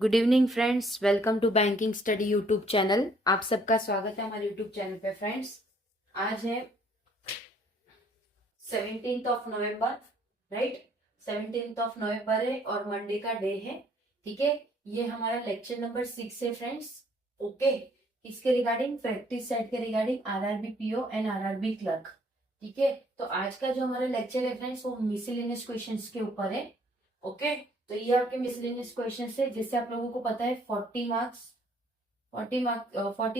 Good evening friends, welcome to banking study YouTube channel. आप सबका स्वागत है हमारे यूट्यूब चैनल पे। फ्रेंड्स, आज है 17th of November, right. 17th of November है और मंडे का डे है, ठीक है। ये हमारा लेक्चर नंबर 6 है फ्रेंड्स, ओके। इसके रिगार्डिंग प्रैक्टिस सेट के regarding RRB PO and RRB clerk, ठीक है। तो आज का जो हमारा लेक्चर है फ्रेंड्स, वो मिसलेनियस क्वेश्चंस के ऊपर है, ओके। तो ये आपके मिसलेनियस क्वेश्चन है, जिससे आप लोगों को पता है 40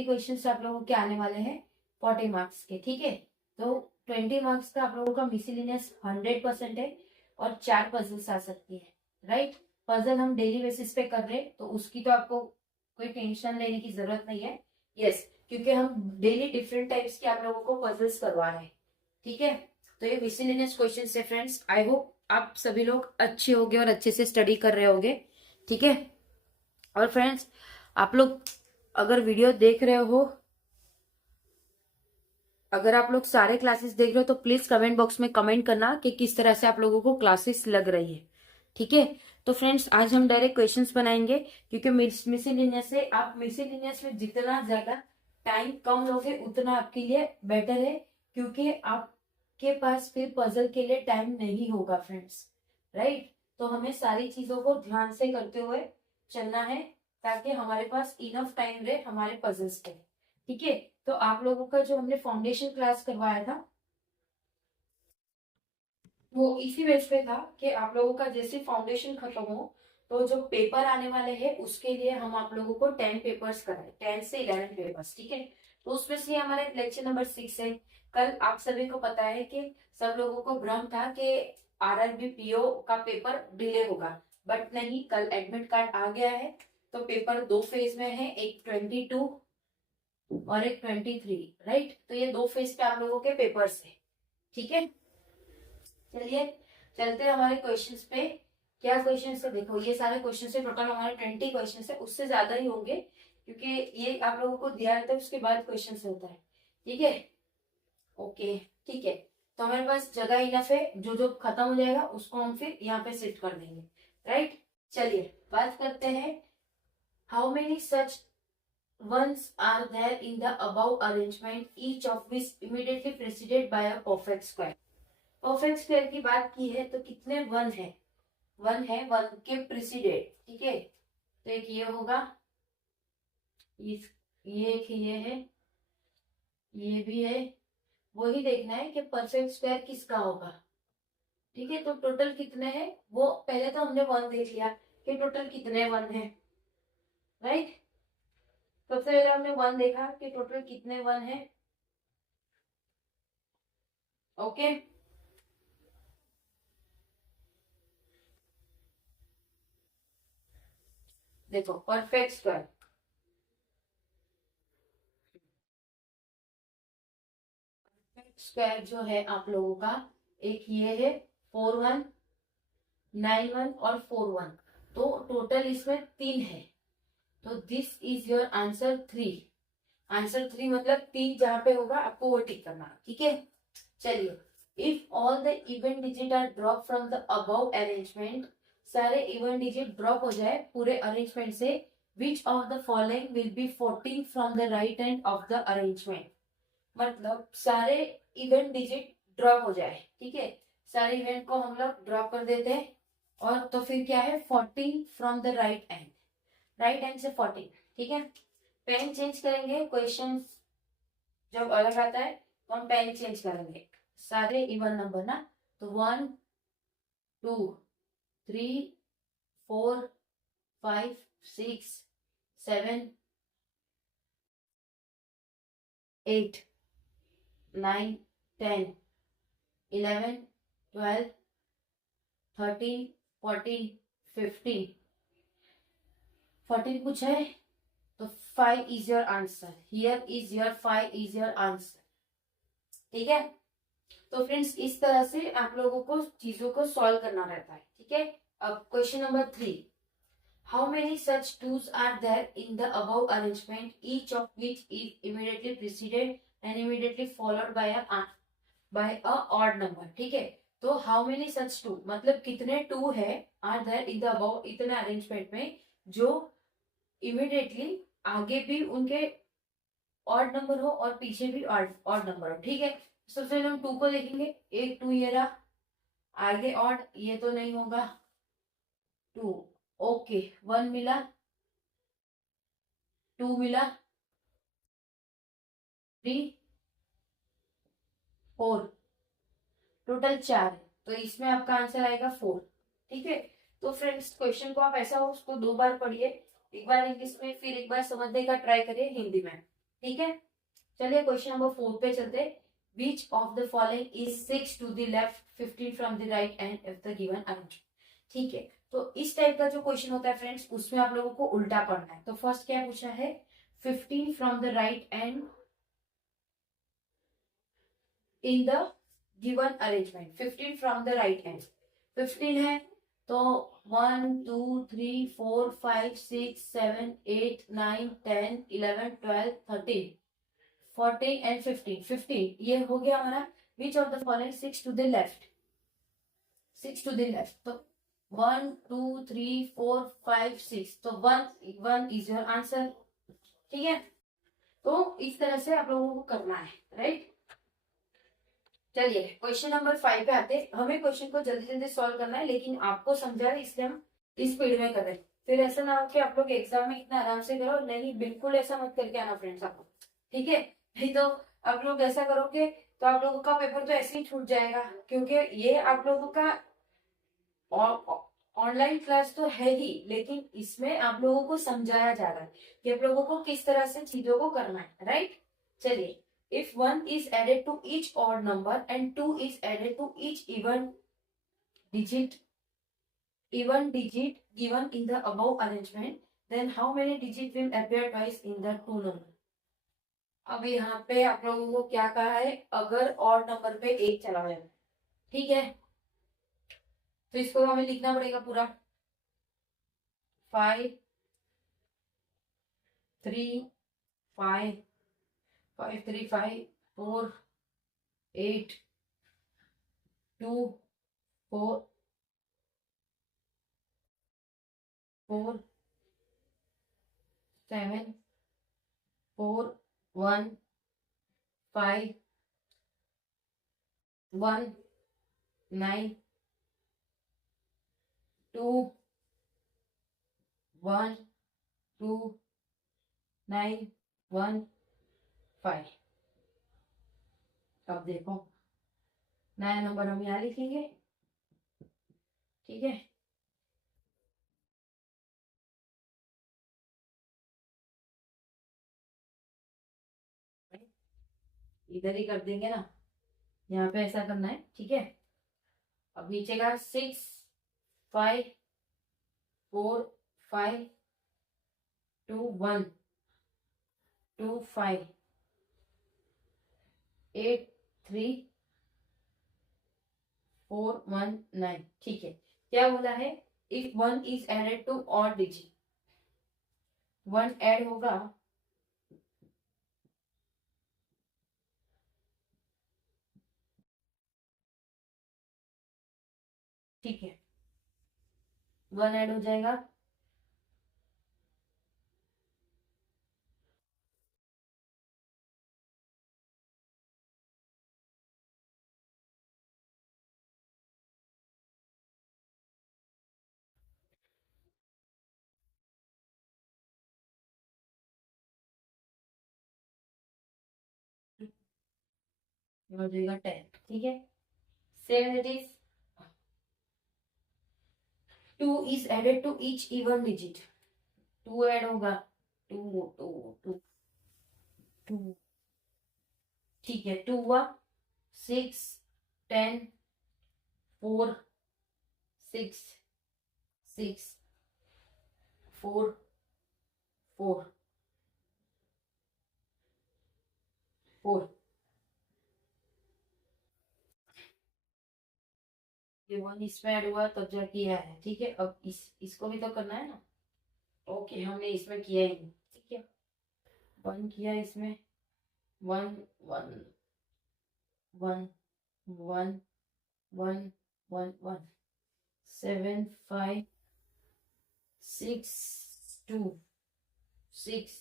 क्वेश्चन आप लोगों के आने वाले हैं 40 मार्क्स के, ठीक है। तो 20 मार्क्स का आप लोगों का मिसलेनियस 100% है और 4 पजल्स आ सकती है, राइट। पजल हम डेली बेसिस पे कर रहे हैं, तो उसकी तो आपको कोई टेंशन लेने की जरूरत नहीं है। यस, क्योंकि हम डेली डिफरेंट टाइप्स के आप लोगों को पजल्स करवा रहे हैं, ठीक है। तो ये मिसलेनियस क्वेश्चन है फ्रेंड्स। आई होप आप सभी लोग अच्छे होंगे और अच्छे से स्टडी कर रहे होंगे, ठीक है। और फ्रेंड्स, आप लोग अगर वीडियो देख रहे हो, अगर आप लोग सारे क्लासेस देख रहे हो, तो प्लीज कमेंट बॉक्स में कमेंट करना कि किस तरह से आप लोगों को क्लासेस लग रही है, ठीक है। तो फ्रेंड्स, आज हम डायरेक्ट क्वेश्चंस बनाएंगे, क्योंकि मिसलेनियस से आप मिसलेनियस में जितना ज्यादा टाइम कम लोगे उतना आपके लिए बेटर है, क्योंकि आपके पास फिर पजल के लिए टाइम नहीं होगा फ्रेंड्स, राइट। तो हमें सारी चीजों को ध्यान से करते हुए चलना है, ताकि हमारे पास इनफ टाइम रहे हमारे पजल्स के, ठीक है। तो आप लोगों का जो हमने फाउंडेशन क्लास करवाया था, वो इसी बेस पे था कि आप लोगों का जैसे फाउंडेशन खत्म हो, तो जो पेपर आने वाले हैं उसके लिए हम आप लोगों को 10 पेपर्स कराए, 10 से 11 पेपर्स, ठीक है। तो उसमें से हमारे लेक्चर नंबर 6 है। कल आप सभी को पता है कि सब लोगों को भ्रम था कि आरआरबी पीओ का पेपर डिले होगा, बट नहीं, कल एडमिट कार्ड आ गया है। तो पेपर 2 फेज में है, एक 22 और एक 23, राइट। तो ये 2 फेज पे आप लोगों के पेपर्स है, ठीक है। चलिए चलते हैं हमारे क्वेश्चंस पे। क्या क्वेश्चंस है, देखो ये सारे क्वेश्चंस है, टोटल हमारे 20 क्वेश्चंस है, उससे ज्यादा ही होंगे, क्योंकि ये आप लोगों को दिया रहता है, उसके बाद क्वेश्चंस होता है, ठीक है। ओके, ठीक है। तो हमारे पास जगह इनफ है, जो जो खत्म हो जाएगा उसको हम फिर यहाँ पे शिफ्ट कर देंगे, राइट। चलिए बात करते हैं। How many such ones are there in the above arrangement, each of which immediately preceded by a perfect square। Perfect square की बात की है तो कितने वन है, वन है, वन के प्रिसीडेड, ठीक है। तो एक ये होगा, इस ये एक ये है, ये भी है। वही देखना है कि परफेक्ट स्क्वायर किसका होगा, ठीक है। तो टोटल कितने हैं, वो पहले तो हमने वन देख लिया कि टोटल कितने वन है, राइट। सबसे पहले हमने वन देखा कि टोटल कितने वन है, ओके। देखो परफेक्ट स्क्वायर, स्क्वायर जो है आप लोगों का, एक ये है 4 1 9 1 और 4 1, तो टोटल इसमें 3 है। तो this is your answer 3। Answer 3 मतलब 3 जहां पे होगा आपको वो टिक करना, ठीक है। चलिए, if all the even digit are drop from the above arrangement, सारे इवन डिजिट ड्रॉप हो जाए पूरे अरेंजमेंट से, which of the following will be 14 from the right end of the arrangement. मतलब सारे इवेंट डिजिट ड्रॉप हो जाए, ठीक है। सारे इवेंट को हम लोग ड्रॉप कर देते हैं, और तो फिर क्या है 14 from the right and, right and से 14, ठीक है। पेन चेंज करेंगे, क्वेश्चन जब अलग आता है तो हम पेन चेंज करेंगे। सारे इवन नंबर ना, तो 1 2 3 4 5 6 7 8 9 10 11 12 13 14 15 14 कुछ है, तो 5 is your answer, here is your 5 is your answer, ठीक है। तो फ्रेंड्स, इस तरह से आप लोगों को चीजों को सॉल्व करना रहता है, ठीक है। अब question number 3, how many such twos are there in the above arrangement, each of which is immediately preceded and immediately followed by a odd number, ठीक है। तो हाउ मेनी सच टू मतलब कितने टू है are there in the above, इतने arrangement में, जो immediately आगे भी उनके ऑड नंबर हो और पीछे भी ऑड नंबर हो। ठीक है, सबसे पहले हम 2 को देखेंगे। एक 2 ये रहा, आगे ऑड, ये तो नहीं होगा। 2, ओके, 1 मिला, 2 मिला, 3, 4, टोटल 4 है, तो इसमें आपका आंसर आएगा 4। ठीक है, तो फ्रेंड्स क्वेश्चन को आप ऐसा हो उसको 2 बार पढ़िए, एक बार इंग्लिश में फिर एक बार समझने का ट्राई करिए हिंदी में। ठीक है, चलिए क्वेश्चन नंबर 4 पे चलते। Which of the following is 6 to the left 15 from the right end if the given arrangement. ठीक है, तो इस टाइप का जो क्वेश्चन होता है फ्रेंड्स, उसमें आप लोगों को उल्टा पढ़ना है। तो फर्स्ट क्या पूछा है, 15 from the right and in the given arrangement. 15 from the right and, 15 है तो 1 2 3 4 5 6 7 8 9 10 11 12 13 14 एंड 15। 15 ये हो गया हमारा। Which of the following 6 to the left, 6 to the left, तो 1 2 3 4 5 6, तो 1 इज योर आंसर। ठीक है, तो इस तरह से आप लोगों को करना है, राइट। चलिए क्वेश्चन नंबर 5 पे आते हैं। हमें क्वेश्चन को जल्दी जल्दी सॉल्व करना है, लेकिन आपको समझा रहे इसलिए हम इस स्पीड में कर रहे हैं। फिर ऐसा ना हो कि आप लोग एग्जाम में इतना आराम से करो, नहीं बिल्कुल ऐसा मत करके आना फ्रेंड्स आपको। ठीक है, नहीं तो आप लोग ऐसा करोगे तो आप लोगों का पेपर तो ऐसे ही छूट जाएगा, क्योंकि ये आप लोगों का ऑनलाइन क्लास तो है ही, लेकिन इसमें आप लोगों को समझाया जा रहा है कि आप लोगों को किस तरह से चीजों को करना है, राइट। चलिए, if 1 is added to each odd number and 2 is added to each digit even digit given in the above arrangement, then how many digits will appear twice in the two number। अब यहाँ पे आप लोगों को क्या कहा है, अगर ऑड नंबर पे 1 चला जाए, ठीक है, तो इसको हमें लिखना पड़ेगा पूरा 5 3 5 5 3 5 4 8 2 4 4 7 4 1 5 1 9 2 1 2 9 1 5। अब देखो नया नंबर हम यहाँ लिखेंगे, ठीक है। इधर ही कर देंगे ना, यहाँ पे ऐसा करना है, ठीक है। अब नीचे का 6 5 4 5 2 1 2 5 8 3 4 1 9। ठीक है, क्या बोला है, if 1 is added to odd digit, 1 add होगा ठीक है, 1 ऐड हो जाएगा, हो जाएगा 10। ठीक है, same it is 2 is added to each even digit, 2 add होगा 2 2 2 2। ठीक है, 2 हुआ 6 10 4 6 6 4 4 4। ये 1 इसमें ऐड हुआ तब जा किया है, ठीक है। अब इसको भी तो करना है ना, ओके, हमने इसमें किया ही नहीं, ठीक है। 1 किया इसमें, 1 1 1 1 1 1 1 7 5 6 2 6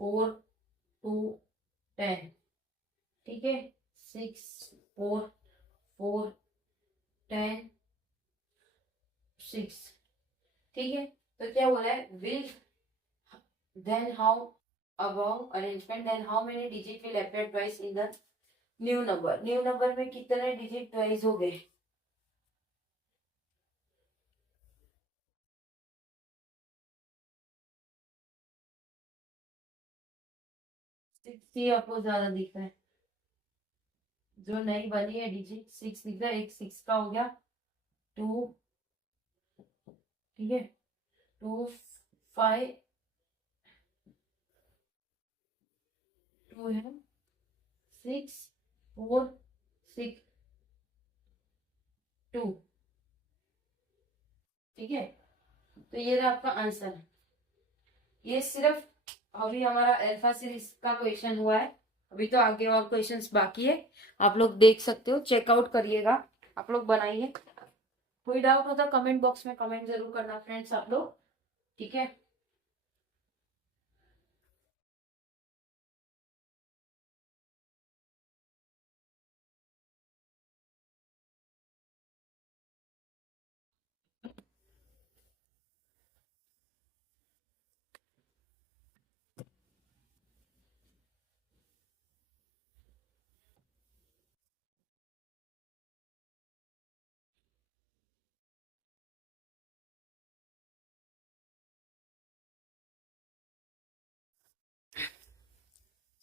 4 2 10, ठीक है, 6 4 4 10 6, ठीक है। तो क्या बोला है, will then how about arrangement, then how many digit will appear twice in the new number, new number में कितने डिजिट ट्वाइस हो गए, 60 आपको ज्यादा दिख रहा है, जो नई बनी है डिजिट 6 दिख रहा है, एक 6 का हो गया 2, ठीक है, 2 5 2 है 6 4 6 2, ठीक है। तो ये रहा आपका आंसर। ये सिर्फ अभी हमारा अल्फा सीरीज का क्वेश्चन हुआ है, अभी तो आगे और क्वेश्चंस बाकी है, आप लोग देख सकते हो, चेकआउट करिएगा, आप लोग बनाइए। कोई डाउट हो तो कमेंट बॉक्स में कमेंट जरूर करना फ्रेंड्स आप लोग, ठीक है।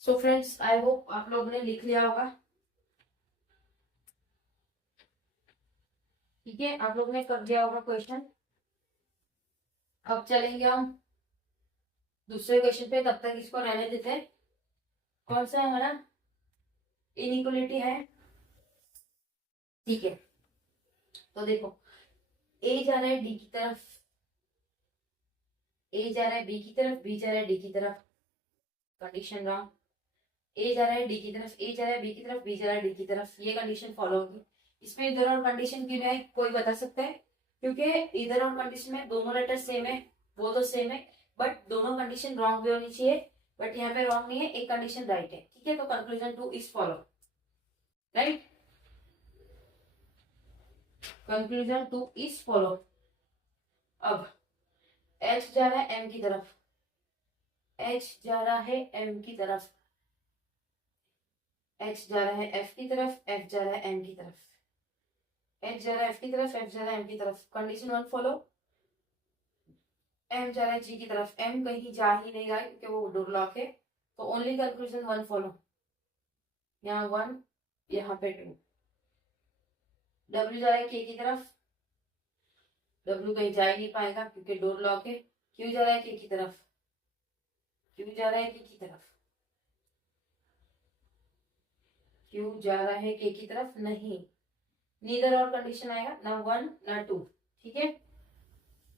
सो फ्रेंड्स आई होप आप लोगों ने लिख लिया होगा, ठीक है, आप लोगों ने कर दिया होगा क्वेश्चन। अब चलेंगे हम दूसरे क्वेश्चन पे, तब तक इसको रहने देते हैं। कौन सा है हमारा, इनइक्वलिटी है, ठीक है। तो देखो ए जा रहा है डी की तरफ, ए जा रहा है बी की तरफ, बी जा रहा है डी की तरफ, कंडीशन रॉन्ग। ए जा रहा है डी की तरफ, ए जा रहा है बी की तरफ, बी जा रहा है डी की तरफ, ये कंडीशन फॉलो होगी। इसमें इधर और कंडीशन क्यों है, कोई बता सकता है, क्योंकि इधर और कंडीशन में दोनों लेटर सेम है, वो तो सेम है, बट दोनों कंडीशन रॉन्ग भी होनी चाहिए, बट यहाँ पे रॉन्ग नहीं है, एक कंडीशन राइट है, ठीक है। तो conclusion 2 is follow, right, conclusion 2 is follow. अब एच जा रहा है एम की तरफ, एच जा रहा है एम की तरफ, एच जा रहा है एफ की तरफ, एफ जा रहा है एम की तरफ, एच जा रहा है एफ की तरफ, एफ जा रहा है एम की तरफ, कंडीशन 1 फॉलो। एम जा रहा है जी की तरफ, एम कहीं जा ही नहीं रहा है क्योंकि वो डोर लॉक है, तो ओनली कंक्लूजन 1 फॉलो, यहाँ 1 यहाँ पे 2। डब्ल्यू जा रहा है के की तरफ, डब्ल्यू कहीं जा ही नहीं पाएगा क्योंकि डोर लॉक है। क्यू जा रहा है के की तरफ, क्यू जा रहा है के की तरफ, क्यू जा रहा है के की तरफ नहीं, नीदर और कंडीशन आएगा ना 1 ना 2, ठीक है।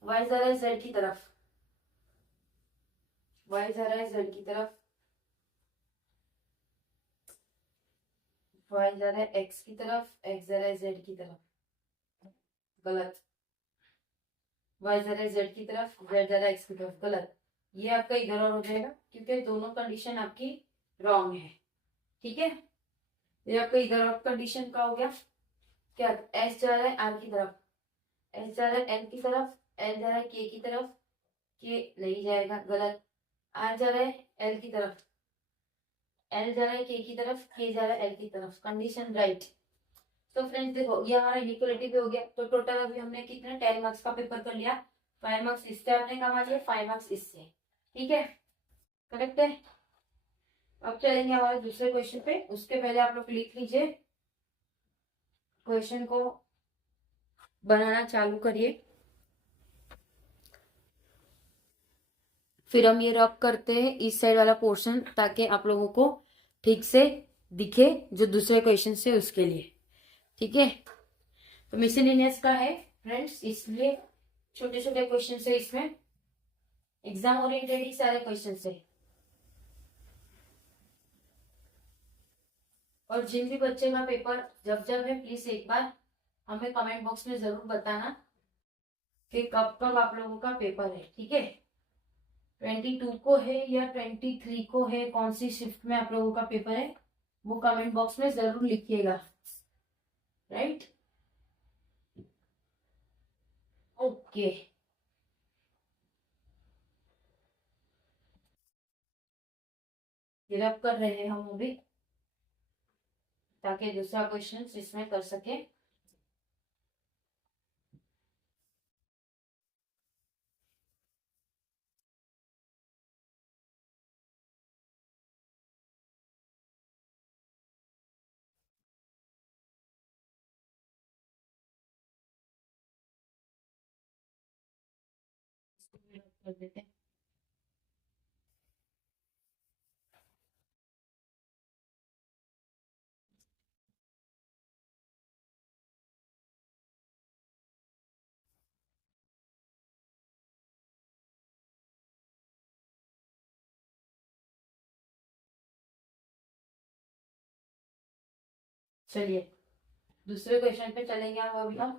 वाई जा रहा है जेड की तरफ, वाई जा रहा है जेड की तरफ, वाई जा रहा है एक्स की तरफ, एक्स जा रहा है जेड की तरफ, गलत। वाई जा रहा है जेड की तरफ, जेड जा रहा है एक्स की तरफ, गलत। ये आपका इधर और हो जाएगा क्योंकि दोनों कंडीशन आपकी रॉन्ग है, ठीक है। ये आपका इधर और कंडीशन का हो गया, क्या एस जा रहा है आर की तरफ, एस जा रहा है एन की तरफ, एल जा रहा है के की तरफ, के नहीं जाएगा, गलत। आर जा रहा है एल की तरफ, एल जा रहा है के की तरफ, के जा रहा है एल की तरफ, कंडीशन राइट। तो फ्रेंड्स देखो ये हमारा इक्वलिटी पे हो गया, तो टोटल अभी हमने कितने 10 मार्क्स का पेपर कर लिया, 5 मार्क्स इससे आपने कमा लिया, 5 मार्क्स इससे, ठीक है, करेक्ट है। अब चलेंगे हमारे दूसरे क्वेश्चन पे, उसके पहले आप लोग लिख लीजिए, क्वेश्चन को बनाना चालू करिए, फिर हम ये रब करते हैं इस साइड वाला पोर्शन ताकि आप लोगों को ठीक से दिखे जो दूसरे क्वेश्चन से उसके लिए, ठीक है। तो मिसलेनियस का है फ्रेंड्स, इसलिए छोटे छोटे क्वेश्चन है, इसमें एग्जाम ओरिएंटेड ही सारे क्वेश्चन है। और जिन भी बच्चे का पेपर जब जब है प्लीज एक बार हमें कमेंट बॉक्स में जरूर बताना कि कब कब आप लोगों का पेपर है, ठीक है। 22 को है या 23 को है, कौन सी शिफ्ट में आप लोगों का पेपर है वो कमेंट बॉक्स में जरूर लिखिएगा, राइट। ओके, फिलअप कर रहे हैं हम अभी ताकि दूसरा क्वेश्चन इसमें कर सके। कर देते हैं। चलिए दूसरे क्वेश्चन पे चलेंगे हम अभी। हम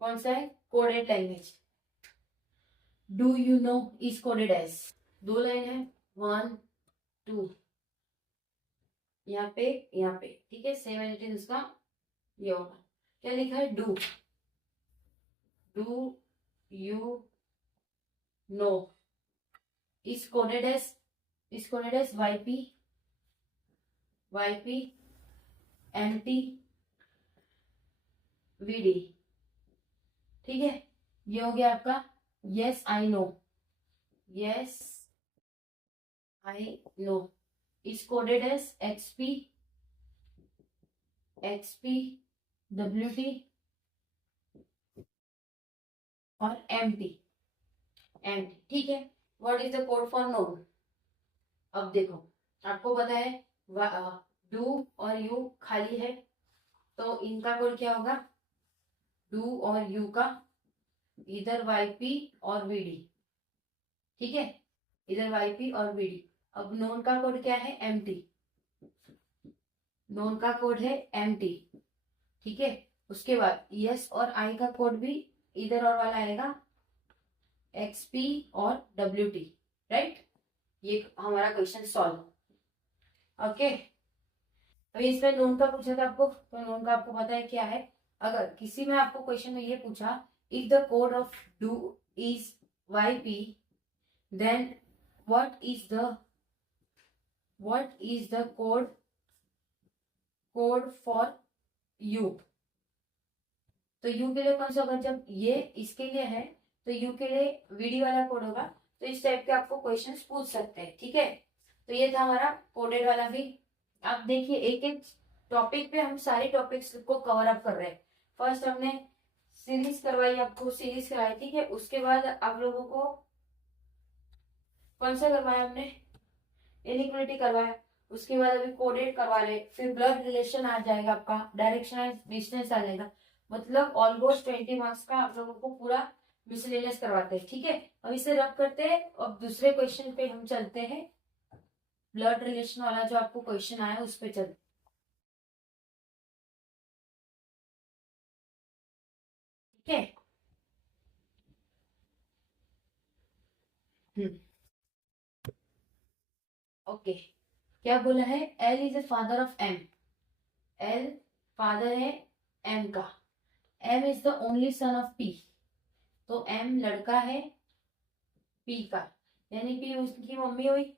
कौन सा है, coded language. Do you know is coded as, दो लाइन है, 1 2, यहाँ पे, ठीक है, सेम एज उसका ये होगा। क्या लिखा है, do you know is coded as Y P M T V D, ठीक है। ये हो गया आपका yes I know is coded as X P W T और एमटी, ठीक है। What is the code for known. अब देखो आपको पता है डू और यू खाली है, तो इनका कोड क्या होगा, डू और यू का इधर वाईपी और वीडी, ठीक है, इधर वाईपी और वीडी। अब नोन का कोड क्या है, एमटी, नोन का कोड है एमटी, ठीक है। उसके बाद यस और आई का कोड भी इधर और वाला आएगा एक्सपी और डब्ल्यूटी, राइट। ये हमारा क्वेश्चन सॉल्व। ओके, अभी इसमें नोन का पूछा था आपको, तो नोन का आपको पता है क्या है। अगर किसी में आपको क्वेश्चन में ये पूछा if the code of do is Y P then what is the code for you, तो यू के लिए कौन सा होगा, जब ये इसके लिए है तो यू के लिए वीडी वाला कोड होगा। तो इस टाइप के आपको क्वेश्चंस पूछ सकते हैं, ठीक है। तो ये था हमारा कोडेड वाला भी। आप देखिए एक एक टॉपिक पे हम सारे टॉपिक्स को कवर अप कर रहे हैं। फर्स्ट हमने सीरीज करवाई, आपको सीरीज कराई, ठीक है। उसके बाद आप लोगों को कौन सा करवाया हमने, इनइक्वालिटी करवाया। उसके बाद अभी कोडेड करवा रहे, फिर ब्लड रिलेशन आ जाएगा, आपका डायरेक्शनल डिस्टेंस आ जाएगा। मतलब ऑलमोस्ट 20 मार्क्स का आप लोगों को पूरा मिसलेनियस करवाते हैं, ठीक है। अब इसे रब करते हैं और दूसरे क्वेश्चन पे हम चलते हैं। ब्लड रिलेशन वाला जो आपको क्वेश्चन आया उस पे चलते, ठीक है। ओके, क्या बोला है, L is a father of M, L father है एम का, M is the only son of P, तो एम लड़का है पी का, यानी पी उसकी मम्मी हुई।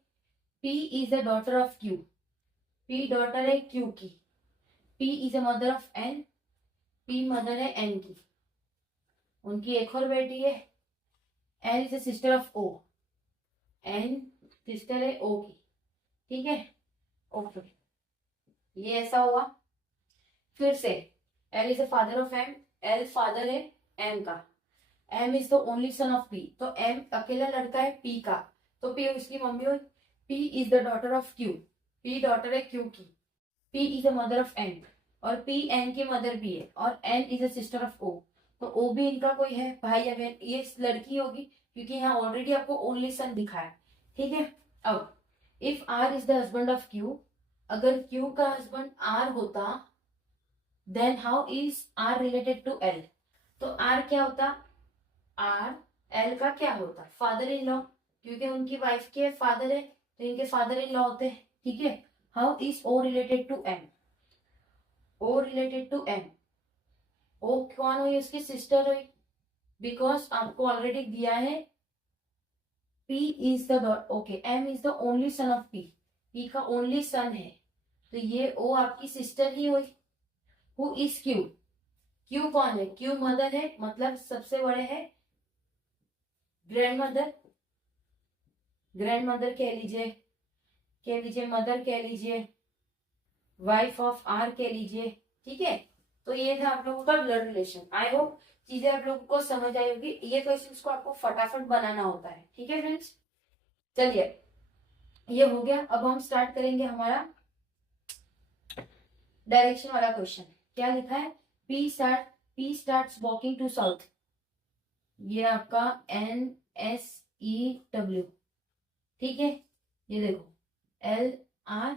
P is the daughter of Q, P daughter है क्यू की। P is a mother of N, P mother है एन की। उनकी एक और बेटी है, N is a sister of O, N sister है ओ की, ठीक है। ओके, ये ऐसा हुआ। फिर से L is the father of M, L father है एम का, M is the only son of P, तो एम अकेला लड़का है पी का, तो पी उसकी मम्मी हुई। P is the daughter of Q, P daughter है क्यू की। P is the mother of N, और पी एन की मदर भी है, और N is the sister of O, तो ओ भी इनका कोई है भाई या बहन, ये लड़की होगी क्योंकि यहाँ ऑलरेडी आपको ओनली सन दिखाया, ठीक है। अब if R is the husband of Q, अगर क्यू का हस्बैंड आर होता then how is R related to L, तो आर क्या होता, आर एल का क्या होता, फादर इन लॉ, क्योंकि उनकी वाइफ के फादर है तो इनके फादर इन लॉ होते हैं, ठीक है। How is O related to M? O related to M, O कौन हुई? उसकी सिस्टर हुई, बिकॉज आपको ऑलरेडी दिया है P is the okay, M is the only son of P का ओनली सन है, तो ये O आपकी सिस्टर ही हुई। Who is Q? Q कौन है? Q मदर है, मतलब सबसे बड़े है ग्रैंड मदर, ग्रैंड मदर कह लीजिए मदर कह लीजिए, वाइफ ऑफ R कह लीजिए, ठीक है। तो ये था आप लोगों का ब्लड रिलेशन। आई होप चीजें आप लोगों को समझ आई होगी। ये क्वेश्चंस को आपको फटाफट बनाना होता है, ठीक है फ्रेंड्स। चलिए ये हो गया, अब हम स्टार्ट करेंगे हमारा डायरेक्शन वाला क्वेश्चन। क्या लिखा है? P starts walking to south, ये आपका NSEW, ठीक है। ये देखो LR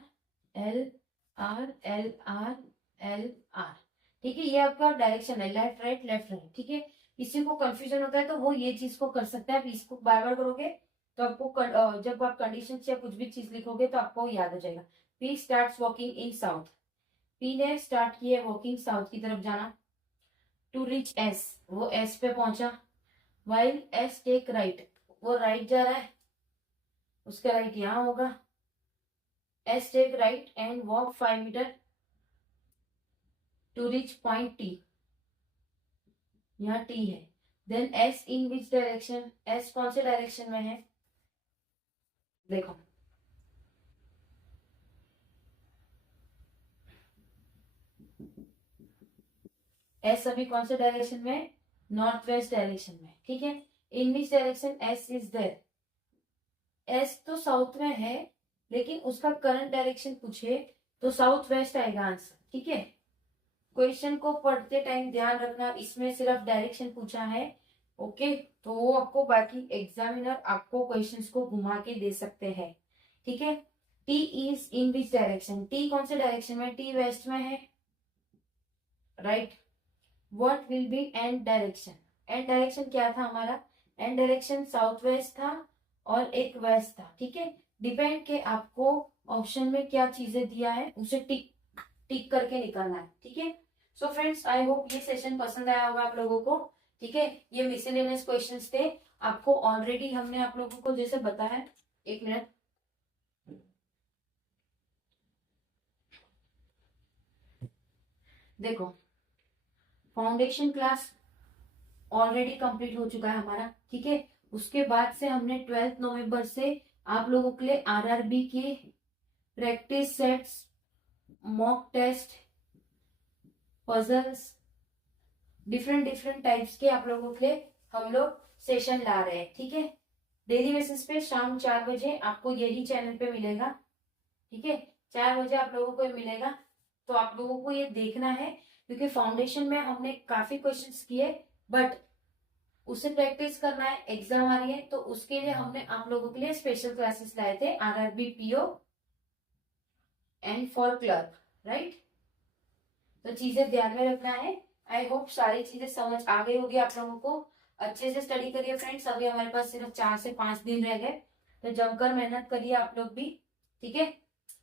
LR LR LR, ठीक है। ये आपका डायरेक्शन है, लेफ्ट राइट लेफ्ट राइट, ठीक है। किसी को कंफ्यूजन होता है तो वो ये चीज को कर सकता है। आप इसको बार बार करोगे तो आपको जब आप कंडीशन या कुछ भी चीज लिखोगे तो आपको याद हो जाएगा। P starts walking in south, P ने स्टार्ट किया वॉकिंग साउथ की तरफ जाना। टू रिच S, वो S पे पहुंचा। वाइल S टेक राइट, वो राइट जा रहा है, उसका राइट यहाँ होगा। S take right and walk 5 metre to reach point T, यहाँ T है। Then S in which direction, S कौन से डायरेक्शन में है? देखो S अभी कौन से डायरेक्शन में? नॉर्थ वेस्ट डायरेक्शन में, ठीक है। In which direction S is there, S तो साउथ में है लेकिन उसका करंट डायरेक्शन पूछे तो साउथ वेस्ट आएगा आंसर, ठीक है। क्वेश्चन को पढ़ते टाइम ध्यान रखना, इसमें सिर्फ डायरेक्शन पूछा है, ओके। तो वो आपको बाकी एग्जामिनर आपको क्वेश्चंस को घुमा के दे सकते हैं, ठीक है। T is in which direction, T कौन से डायरेक्शन में? T वेस्ट में है, right. What will be and direction? And direction क्या था हमारा? एंड डायरेक्शन साउथ वेस्ट था और एक वेस्ट था, ठीक है। डिपेंड के आपको ऑप्शन में क्या चीजें दिया है उसे टिक टिक करके निकालना है, ठीक है। सो फ्रेंड्स आई होप ये सेशन पसंद आया होगा आप लोगों को, ठीक है। ये मिसलेनियस क्वेश्चंस थे, आपको ऑलरेडी हमने आप लोगों को जैसे बताया। एक मिनट, देखो फाउंडेशन क्लास ऑलरेडी कंप्लीट हो चुका है हमारा, ठीक है। उसके बाद से हमने 12 नवंबर से आप लोगों के लिए RRB के practice sets, mock test, puzzles, different types के आप लोगों के लिए हम लोग सेशन ला रहे हैं, ठीक है। डेली बेसिस पे शाम 4 बजे आपको यही चैनल पे मिलेगा, ठीक है। 4 बजे आप लोगों को मिलेगा, तो आप लोगों को ये देखना है क्योंकि फाउंडेशन में हमने काफी क्वेश्चंस किए बट उसे प्रैक्टिस करना है, एग्जाम आ रही है, तो उसके लिए हमने आप लोगों के लिए स्पेशल क्लासेस लाए थे, RRB PO and for clerk, right. तो चीजें ध्यान में रखना है। आई होप सारी चीजें समझ आ गई होगी आप लोगों को। अच्छे से स्टडी करिए फ्रेंड्स, अभी हमारे पास सिर्फ 4 से 5 दिन रह गए, तो जमकर मेहनत करिए आप लोग भी, ठीक है।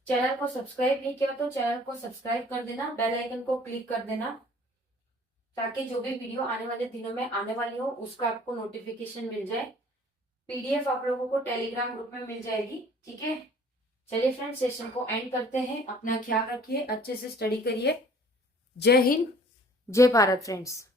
चैनल को सब्सक्राइब नहीं किया तो चैनल को सब्सक्राइब कर देना, बेल आइकन को क्लिक कर देना, ताकि जो भी वीडियो आने वाले दिनों में आने वाली हो उसका आपको नोटिफिकेशन मिल जाए। PDF आप लोगों को टेलीग्राम ग्रुप में मिल जाएगी, ठीक है। चलिए फ्रेंड्स सेशन को एंड करते हैं, अपना ख्याल रखिए, अच्छे से स्टडी करिए। जय हिंद, जय भारत फ्रेंड्स।